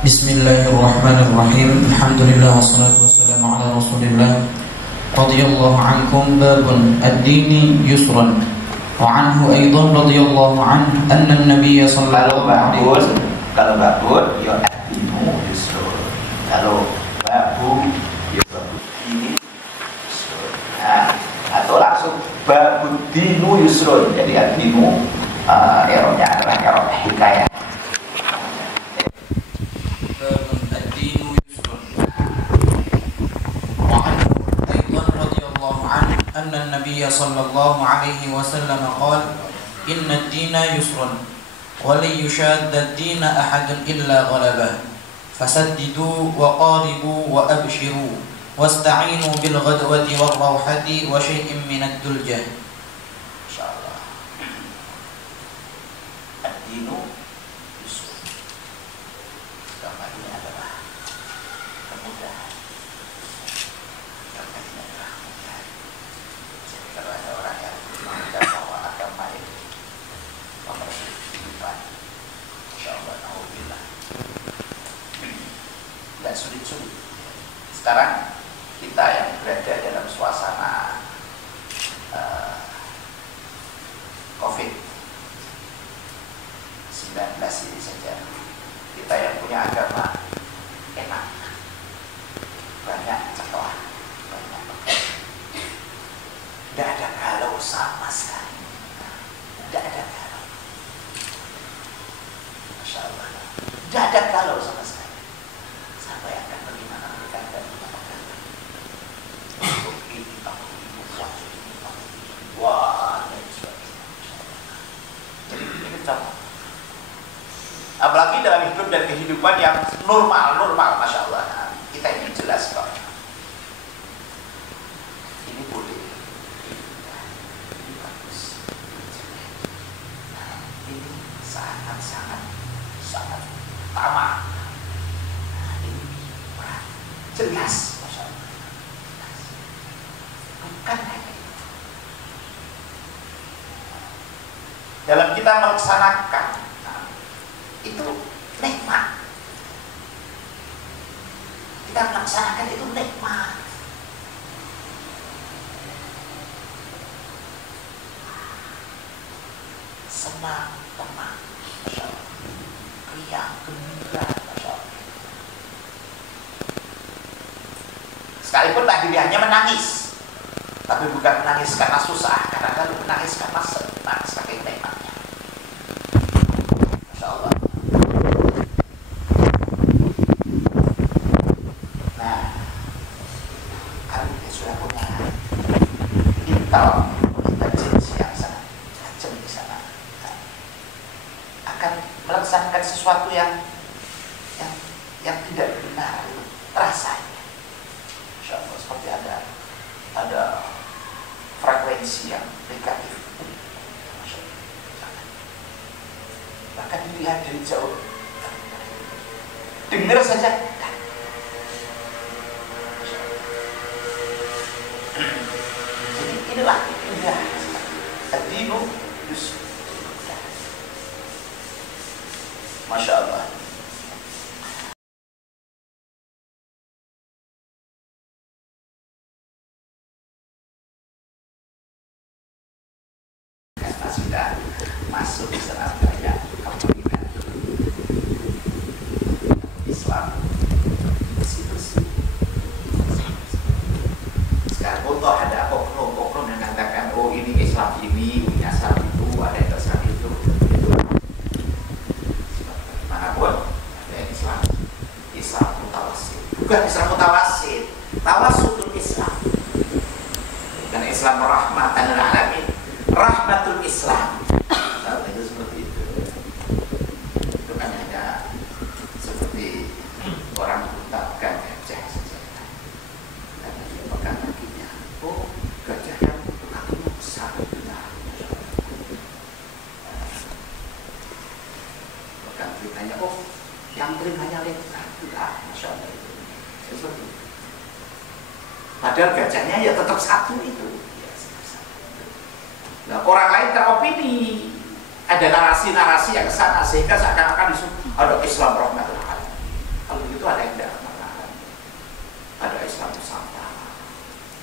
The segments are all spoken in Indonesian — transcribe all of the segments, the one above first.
Bismillahirrahmanirrahim. Alhamdulillah wassalatu wassalamu ala Rasulillah. Radhiyallahu ankum babun ad-dini yusran. Wa anhu aidan radhiyallahu anhu anna an-nabiy sallallahu alaihi wasallam kalau babun ya ad-dinu yusrun. Kalau babu ya babud dini yusrun. Nah, atau langsung babud dinu yusrun. Jadi ad-dinu erotnya adalah erot hikayah. أن النبي صلى الله عليه وسلم قال إن الدين يسر ولن يشاد الدين أحد إلا غلبه فسددوا وقاربوا وأبشروا واستعينوا بالغدوة والروحة وشيء من الدلجة. إن شاء الله. الدين يسر. Agama ini adalah kemudahan. Kalau ada orang yang menganggap bahwa agama ini memenuhi kehidupan, insya Allah, alhamdulillah, tidak sulit-sulit. Sekarang kita yang berada dalam suasana COVID-19 ini saja, kita yang punya agama enak, banyak celah, banyak pekerjaan. Tidak ada galau sama sekali. Tidak ada galau. Masya Allah. Tidak ada galau sama sekali. Sampai akan bagaimana mereka akan mengatakan ini aku ibu waktu ini aku wah dan sebagainya. Jadi ini contoh. Apalagi dalam hidup dan kehidupan yang normal, Masya Allah. Kita ini jelas kok. Ini boleh. Sangat tamak. Ini berat, jelas, Masya Allah. Bukan hanya itu. Dalam kita melaksanakan itu nikmat. Kita melaksanakan itu nikmat. Senang, tenang. Masya Allah. Riang, gembira, Masya Allah. Sekalipun takdirnya menangis, tapi bukan menangis karena susah, karena kalau menangis karena senang, saking nikmatnya. Masya Allah. Nah, kalau kita sudah punya intel, intelijensi yang sangat tajam di sana, akan melaksanakan sesuatu yang tidak benar itu terasa. Insya Allah, seperti ada frekuensi yang negatif. Masya Allah. Bahkan dilihat dari jauh, dengar saja. Jadi inilah indah. Ad-dinu yusr. Masya Allah. Karena sudah masuk di sana banyak kemungkinan Islam bersih-bersih. Sekarang toh ada oknum-oknum yang mengatakan, oh ini Islam ini, Islam itu, ada yang Islam itu. Manapun ada Islam mutawasid. Bukan Islam mutawasid, tawasutul Islam. Karena Islam rahmatan lil alamin, rahmatul Islam. Nah, itu seperti itu. Itu kan hanya seperti orang buta gajah saja. Karena dia pegang kakinya. Oh, gajah yang kakinya besar. Pegang telinganya. Oh, yang telinganya lebar. Masya Allah. Seperti itu. Padahal gajahnya ya tetap satu itu. Nah, orang lain teropini, ada narasi-narasi yang kesana sehingga seakan-akan ada Islam rahmatul alamin. itu ada yang tidak kemarahan. Ada Islam Nusantara,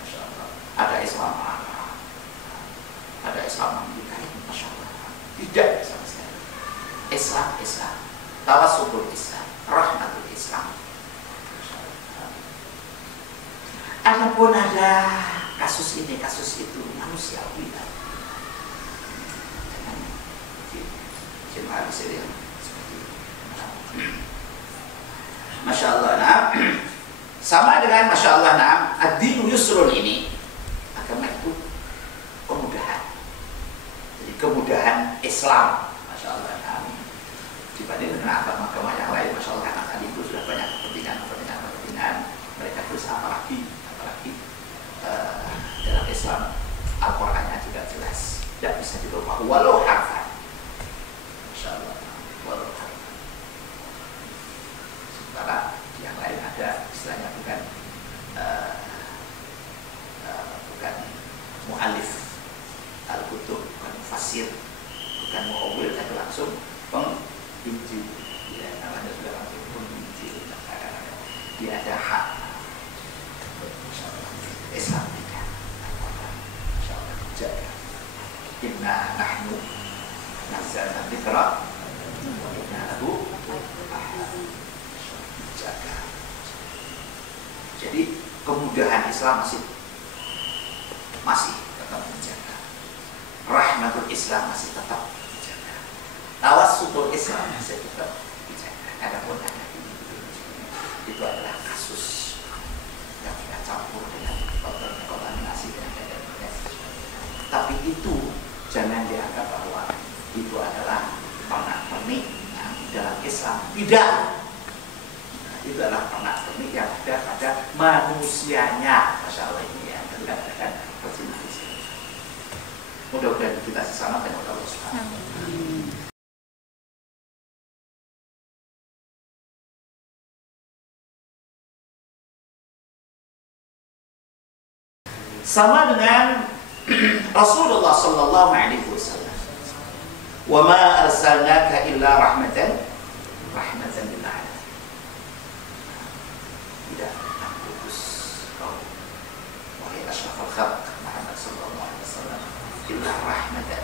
Masya Allah. Ada Islam Arab, ada Islam Amerika, Masya Allah. Tidak sama sekali. Islam, tawassul Islam, rahmatul Islam. Adapun ada kasus ini, kasus itu, manusiawi. Jangan seperti Masya Allah, nah, sama dengan Masya Allah, nah, ad-dinu yusrun ini, agama itu kemudahan. Jadi kemudahan Islam, Masya Allah, nah, dibanding dengan agama-agama yang lain, Masya Allah, karena tadi itu sudah banyak kepentingan, mereka berusaha apalagi dalam Islam, Al-Qurannya juga jelas, tidak bisa dirubah walau harfan. Masya Allah, walau harfan. Sementara yang lain ada istilahnya bukan mu'alif al-kutub, bukan mufassir, bukan mu'awwil, tapi langsung penginjil. Ya, namanya sudah langsung penginjil. Dia ada hak. Islam tidak. Masya Allah, jaga. Inna nahnu nazzalna dzikra wa inna lahu jaga. Jadi kemudahan Islam masih tetap dijaga. Rahmatul Islam masih tetap dijaga. Tawassul Islam masih tetap dijaga. Adapun ada itu adalah kasus yang kita campur dengan kontaminasi dan tapi itu jangan dianggap bahwa itu adalah pernak-pernik yang dalam Islam. Tidak. Itu adalah pernak-pernik yang ada pada manusianya. Masya Allah, ini yang dikatakan percintaan. Mudah-mudahan kita sesama dengan Allah Subhanahu wa Ta'ala. Sama dengan Rasulullah sallallahu alaihi wasallam. Wa ma arsalnaka illa rahmatan lil alamin. Tidak putus kau wahai asyraful khalq Muhammad sallallahu alaihi wasallam illa rahmatan.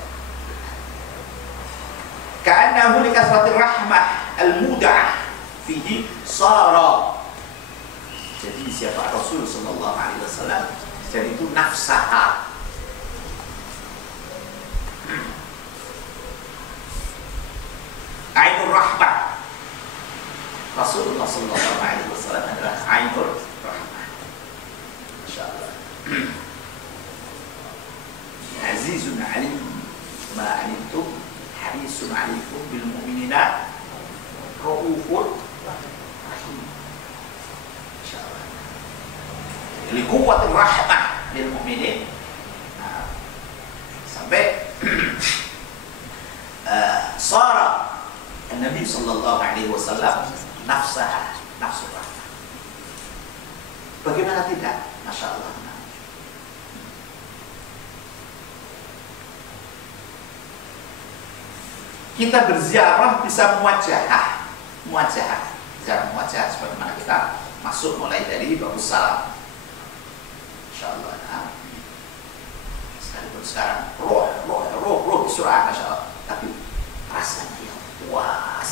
Ka'annahu likasratir rahmah al-muda'ah fihi sara. Jadi siapa Rasul sallallahu alaihi wasallam? Jadi itu nafsaha. Ainur rahmah. Rasulullah sallallahu alaihi wasallam adalah ainur rahmah. Masyaallah. Azizun alim ma alimtum harisun alaikum bil mu'minina raufur rahim. Masyaallah. Likuwatir rahmah lil mu'minin. Nah, sampai Sara Nabi sallallahu alaihi wasallam nafsah, nafsu rahmah. Bagaimana tidak? Masya Allah. Kita berziarah bisa muwajahah. Ziarah muwajahah seperti mana kita masuk mulai dari Babus Salam. Masya Allah. Nah, sekalipun sekarang roh surah, Masya Allah. Tapi rasanya yang puas.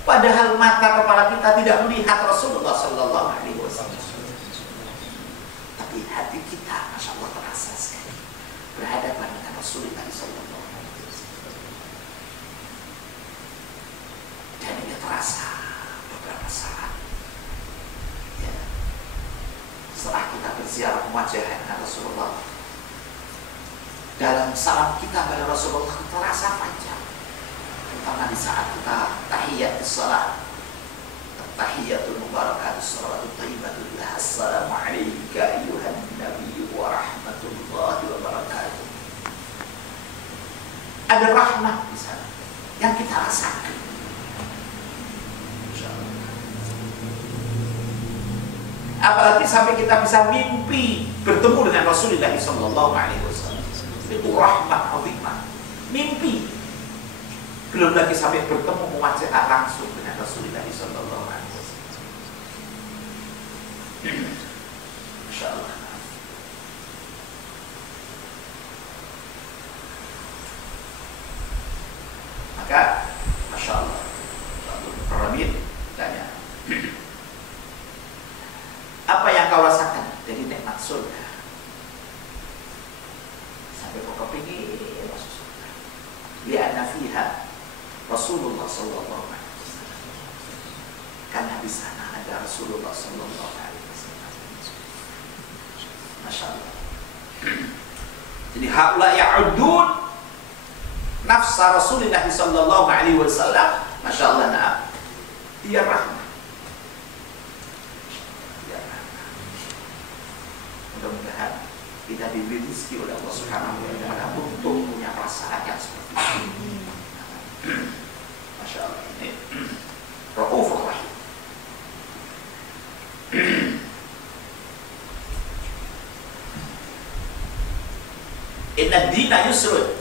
Padahal mata kepala kita tidak melihat Rasulullah sallallahu alaihi wasallam. Tapi hati kita, Masya Allah, terasa sekali berhadapan dengan Rasulullah sallallahu alaihi wasallam. Dan ini terasa beberapa saat. Ya. Setelah kita berziarah muwajahah dengan Rasulullah, dalam salam kita pada Rasulullah terasa panjang. Terutama di saat kita tahiyatus salat, tahiyatul mubarakatus salatul thayyibatul billah. Assalamu alayka ayyuhan nabiyyu wa rahmatullahi wa barakatuh. Ada rahmat di sana yang kita rasakan. Apalagi sampai kita bisa mimpi bertemu dengan Rasulullah sallallahu alaihi wasallam. Itu rahmat azimah. Mimpi. Belum lagi sampai bertemu muwajahah langsung dengan Rasulullah sallallahu alaihi wasallam. Masya Allah. Maka Masya Allah, Rabi tanya, apa yang kau rasakan dari nikmat surga? Sampai kau kepingin masuk surga. Li'anna fiha Rasulullah sallallahu alaihi wasallam. Karena di sana ada Rasulullah sallallahu alaihi wasallam. Masya Allah. Jadi haula ya'udun nafsa Rasulullah sallallahu alaihi wasallam. Masya Allah, nah, dia rahmat. Mudah-mudahan kita diberi rezeki oleh Allah Subhanahu wa taala untuk punya perasaan yang seperti ini. Masya Allah, ini Raufur Rahim. Inna dina yusrun.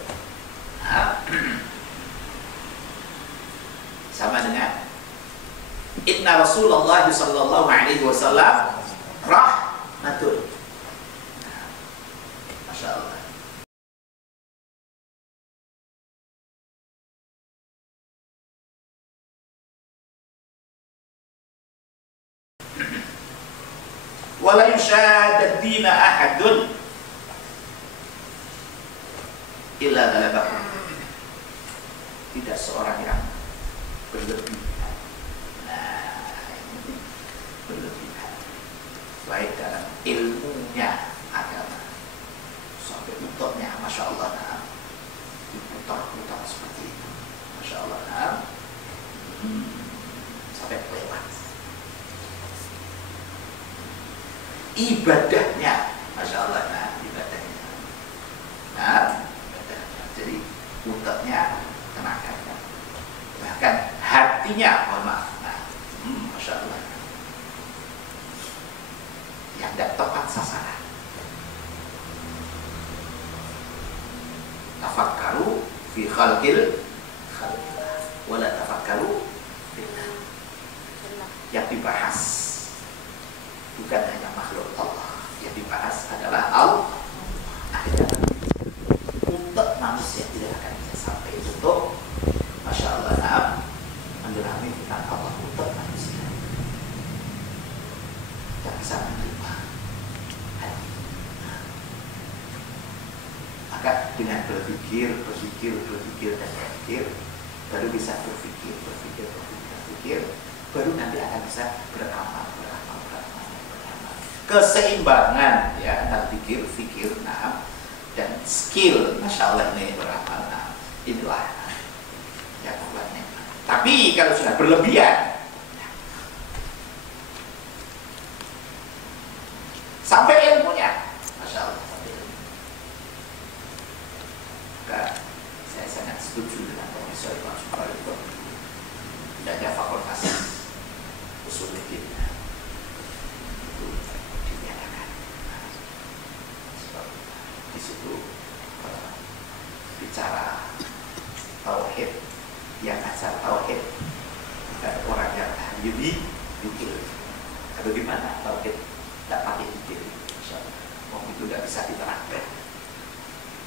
Sama dengan Inna Rasulullah sallallahu alaihi wasallam rahmatun. Masya Allah. Wala yushadad dina ahadun illa galabahu. Tidak seorang yang berlebihan. Nah, ini berlebihan. Baik dalam ilmunya agama sampai utopnya, Masya Allah, nah, diputar-putar seperti itu, Masya Allah, nah, sampai lewat. Ibadahnya, Masya Allah, nah, ibadahnya, nah, ibadahnya. Jadi utopnya, tenaganya, bahkan hatinya, mohon maaf, nah, Masya Allah, yang tidak tepat sasaran. Tafakkaru fi khalqil khalqillah wala tafakkaru fillah. Yang dibahas bukan hanya makhluk Allah, yang dibahas adalah Allah. Untuk manusia tidak akan bisa sampai untuk, Masya Allah, nah, mendalami tentang Allah untuk manusia. Tidak bisa menerima hati. Maka dengan berpikir, dan berpikir, baru bisa berpikir, baru nanti akan bisa beramal. Keseimbangan, ya, antara pikir, nah, dan skill, Masya Allah, ini beramal, nah, inilah yang membuatnya. Tapi kalau sudah berlebihan, sampai ilmunya, Masya Allah, sampai ilmu. Maka saya sangat setuju dengan Profesor Imam Syukari itu. Tidak ada fakultas usul fikih itu dinyatakan. Sebab di situ bicara tauhid, yang asal tauhid, dan orang yang ahli dikir. Bagaimana tauhid tidak pakai dikir? Mau itu tidak bisa diterangkan.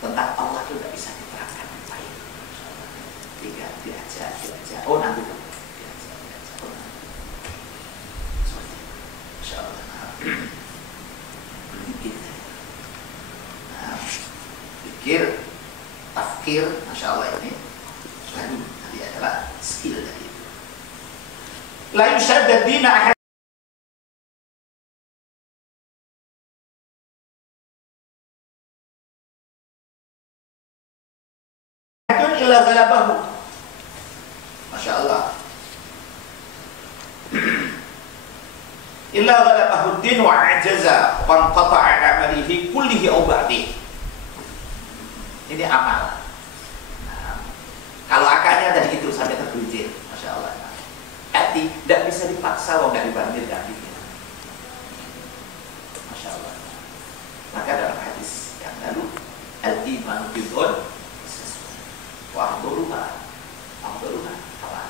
Tentang Allah itu tidak bisa diterangkan dengan baik. Tinggal diajak. Oh, nanti diajak. Oh, nanti. Seperti itu. Masya Allah. Berpikir. Nah, pikir, tafkir, Masya Allah, ini baru nanti adalah skill dari itu. La yushaddad dina ahad illa ghalabahu. Masya Allah. Illa ghalabahu din wa ajaza wa qata'a amalihi kullihi aw ba'di. Ini amal. Nah, kalau akarnya dari itu sampai tergelincir, Masya Allah. Hati tidak bisa dipaksa, wong dari banjir dan dingin. Masya Allah. Maka dalam hadis yang lalu, al-iman bid'un wahduruha apa?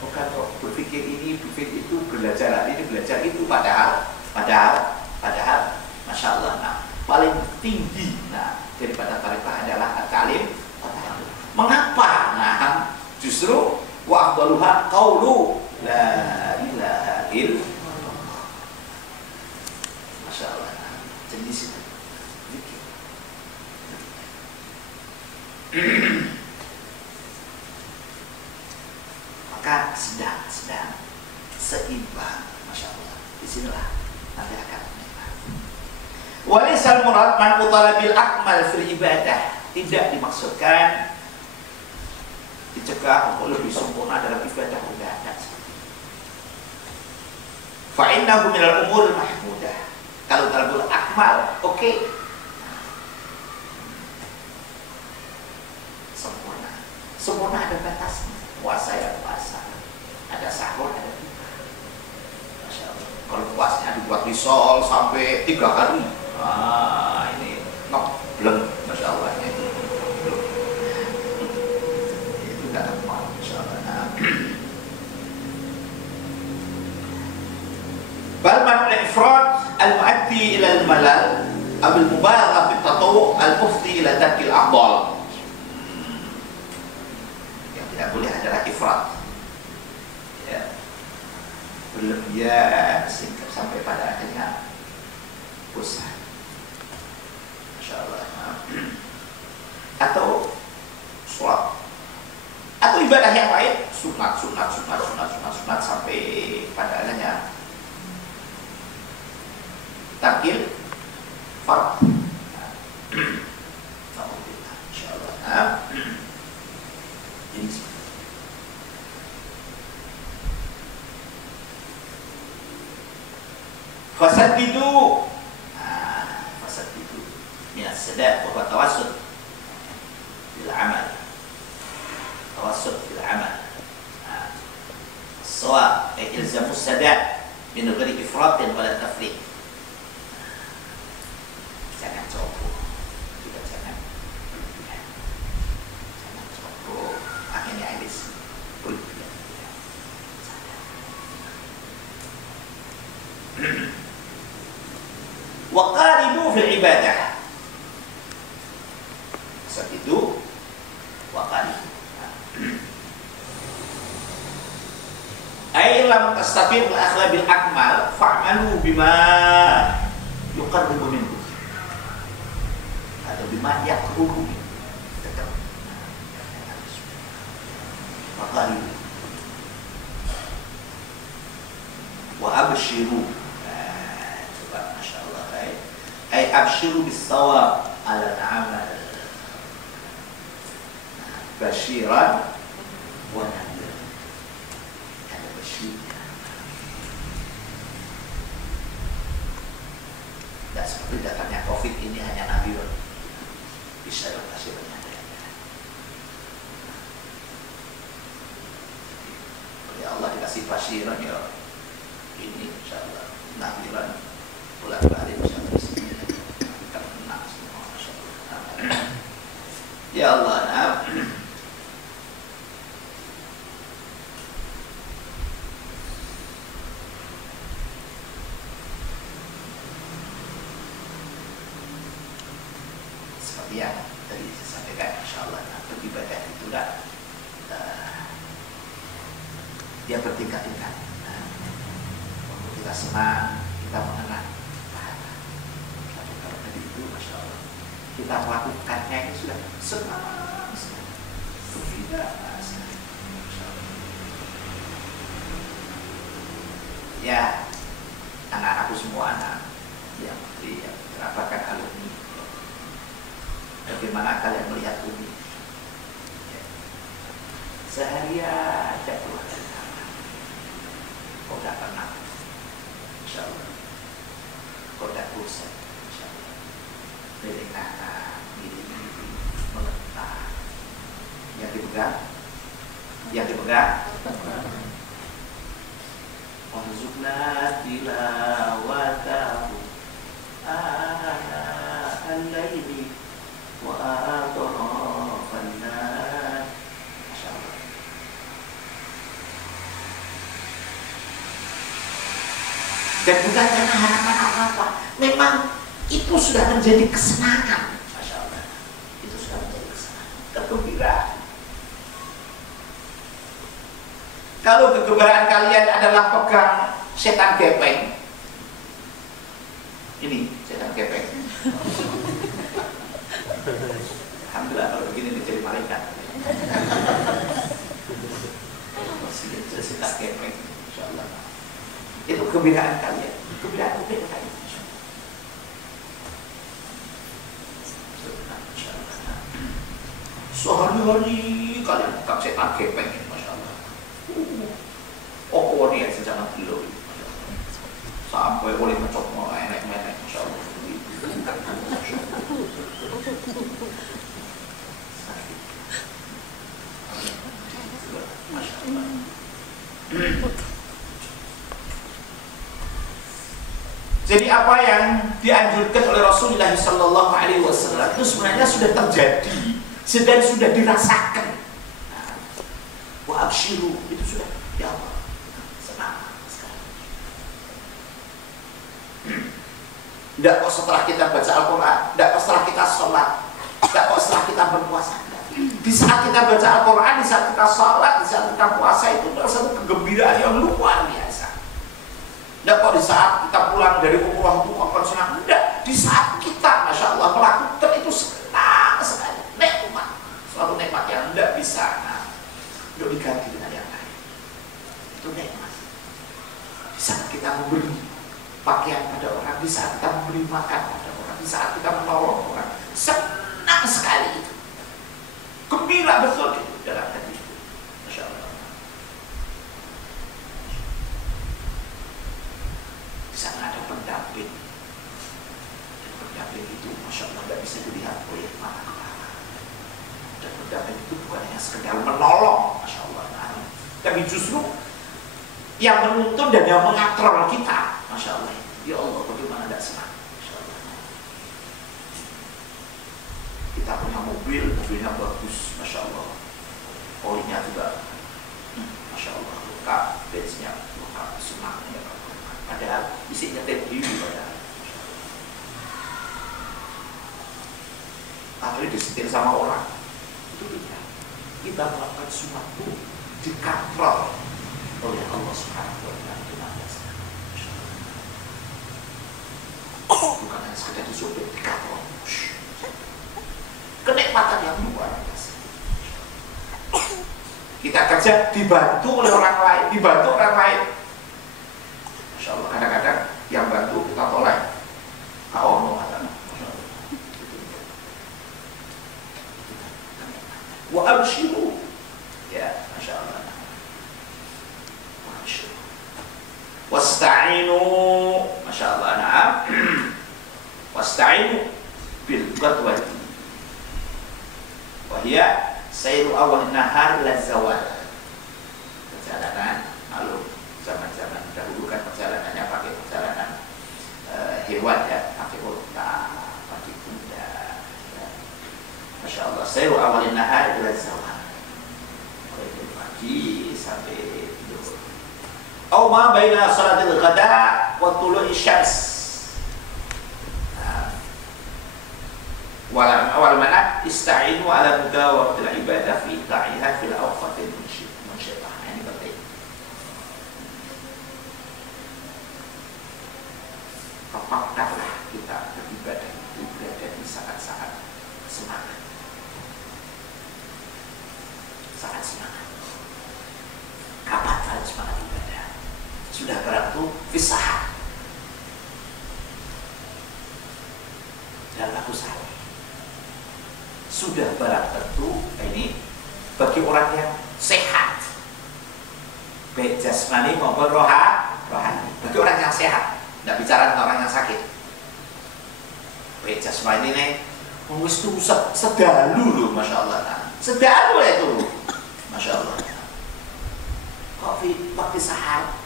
Bukan kok berpikir ini, berpikir itu, belajar ini, belajar itu, padahal Padahal Masya Allah, nah, paling tinggi daripada tarekah adalah at-ta'lim. Mengapa? Nah, justru wa afdaluha qaulu la ilaha illallah. Masya Allah, jenis itu. Maka sedang seimbang, Masya Allah. Disinilah nanti akan menikah. Walisal murad man utalabil akmal fil ibadah. Tidak dimaksudkan dicegah untuk lebih sempurna dalam ibadah, enggak. Fa'innahu minal umur mahmudah. Kalau talabul akmal, oke. Sempurna ada batasnya. Puasa ya puasa, ada sahur, ada buka. Masya Allah. Kalau puasnya dibuat risol sampai 3 hari, ini belum, Masya Allah. Itu nggak tepat, Masya Allah. Bal man al-ifrad al-mu'addi ila al-malal abil mubalaghah fi at-tatawwu' al-mufdi ila tarkil afdal. Tidak boleh adalah ifrat, ya, berlebihan sehingga sampai pada akhirnya bosan. Masya Allah. Atau sholat atau ibadah yang lain, sunat sampai pada akhirnya tarkil fard. Masya Allah. Ini Fasaddidu minas sadaq wa tawassut bil amal. Tawassut bil amal. Sawa ilzamu sadaq min ghairi ifratin wala tafriq. Jangan coba. Kita jangan coba. Akhirnya habis. Waqaribu fil ibadah. Saat itu waqaribu. Ai lam tastaqim al akhlaq bil akmal fa'malu bima yuqarribu minhu. Atau bima yaqrubu. Waqaribu. Wa abshiru. Ay abshiru bis-shawab 'ala al-'amal basyiran wa nadhiran. Ada basyirnya. Dan seperti datangnya Covid ini hanya nadhir. Bisa dong basyirnya. Ya Allah dikasih basyiran ya. Ini insyaallah nadhiran bulan balik insyaallah. Ya Allah, seperti yang tadi saya sampaikan, insya Allah beribadah itu dia bertingkat-tingkat. Waktu kita senang, kita mengenang pahala. Tapi kalau tadi itu, masya Allah, kita melakukannya ini sudah senang sekali. Tidak sekali. Ya, anak-anakku semua anak yang mendapatkan alumni. Bagaimana kalian melihat Umi? Ya. Seharian tidak keluar dari kamar. Kau tidak pernah, insya Allah. Kau tidak bosan, insya Allah. Milik anak, milik meletak. Yang dipegang. Warzuqna tilawatahu ana al-laili wa atrafan nahar. Masyaallah. Dan bukan karena harapan apa-apa. Memang itu sudah menjadi kesenangan. Masya Allah. Itu sudah menjadi kesenangan, kegembiraan. Kalau kegembiraan kalian adalah pegang setan gepeng, ini setan gepeng. Alhamdulillah kalau begini jadi malaikat. Masih setan gepeng, insyaallah. Itu kegembiraan kalian, kegembiraan kalian. Sehari-hari kalian pegang setan gepeng ini, masya Allah. Oh, ini sejangan kilo sampai boleh mencoba enak-enak, masya Allah. Masya Allah. Jadi apa yang dianjurkan oleh Rasulullah Sallallahu Alaihi Wasallam itu sebenarnya sudah terjadi, sedang sudah dirasakan. Wa abshiru, itu sudah, ya Allah, senang sekali. Tidak kok setelah kita baca Al-Quran, tidak kok setelah kita sholat, tidak kok setelah kita berpuasa. Di saat kita baca Al-Quran, di saat kita sholat, di saat kita puasa, itu adalah satu kegembiraan yang luar biasa. Tidak kok di saat kita pulang dari umroh itu akan senang. Tidak, di saat kita, masya Allah, melakukan itu senang sekali, nikmat, suatu nikmat yang tidak bisa untuk diganti dengan yang lain. Itu nikmat. Di saat kita memberi pakaian pada orang, di saat kita memberi makan pada orang, di saat kita menolong orang, senang sekali itu. Gembira betul itu dalam hati itu. Masya Allah. Di sana ada pendamping. Dan pendamping itu, masya Allah, tidak bisa dilihat oleh mata kepala. Dan pendamping itu bukan hanya sekedar menolong, masya Allah, tapi justru yang menuntun dan yang mengatrol kita, masya Allah. Ya Allah, bagaimana tidak senang, masya Allah. Kita punya mobil, mobilnya bagus, masya Allah. Olinya juga, masya Allah, lengkap, bensinnya lengkap, senangnya. Padahal isinya terdiri padahal. Akhirnya disetir sama orang. Itu tidak. Kita melakukan sesuatu dikatrol oleh Allah Subhanahu wa Ta'ala. Bukan hanya sekedar disopir, dikatrol. Kenikmatan yang luar biasa. Kita kerja dibantu oleh orang lain, dibantu orang lain. Masya Allah, kadang-kadang yang bantu kita tolak. Kau mau katakan, masya Allah. Wa abshiru, ya, masya Allah. Wa abshiru. Wasta'inu, masya Allah. Naam. Wasta'inu bil qadwati. Wahia sayru awal nahar ila zawal. Perjalanan lalu zaman-zaman dahulu kan perjalanannya pakai perjalanan hewan ya, pakai unta, pakai kuda ya. Masya Allah, sayru awal nahar ila zawal, mulai pagi sampai tidur. Au ma baina salatil ghada wa tulu'i syams. Awal mana ista'inu ala mudawatil ibadah fi ta'iha fil awqatil munsyitah. Ini penting. Apakah kita beribadah itu berada di saat-saat semangat? Saat semangat. Kapan saat semangat ibadah? Sudah berarti fisahat. Dan laku sahih. Sudah barang tentu ini bagi orang yang sehat, baik jasmani maupun rohani. Bagi orang yang sehat, tidak bicara tentang orang yang sakit. Baik jasmani ini, wis itu sedalu loh, masya Allah. Sedalu itu, masya Allah. Kok waktu sahar,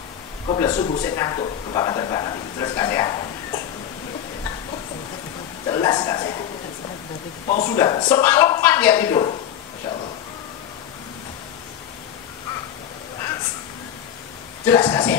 kok bila subuh saya ngantuk, kebangetan itu terus kan sehat. Jelas kan sehat. Mau sudah semalaman dia tidur, masya Allah. Jelas gak sih?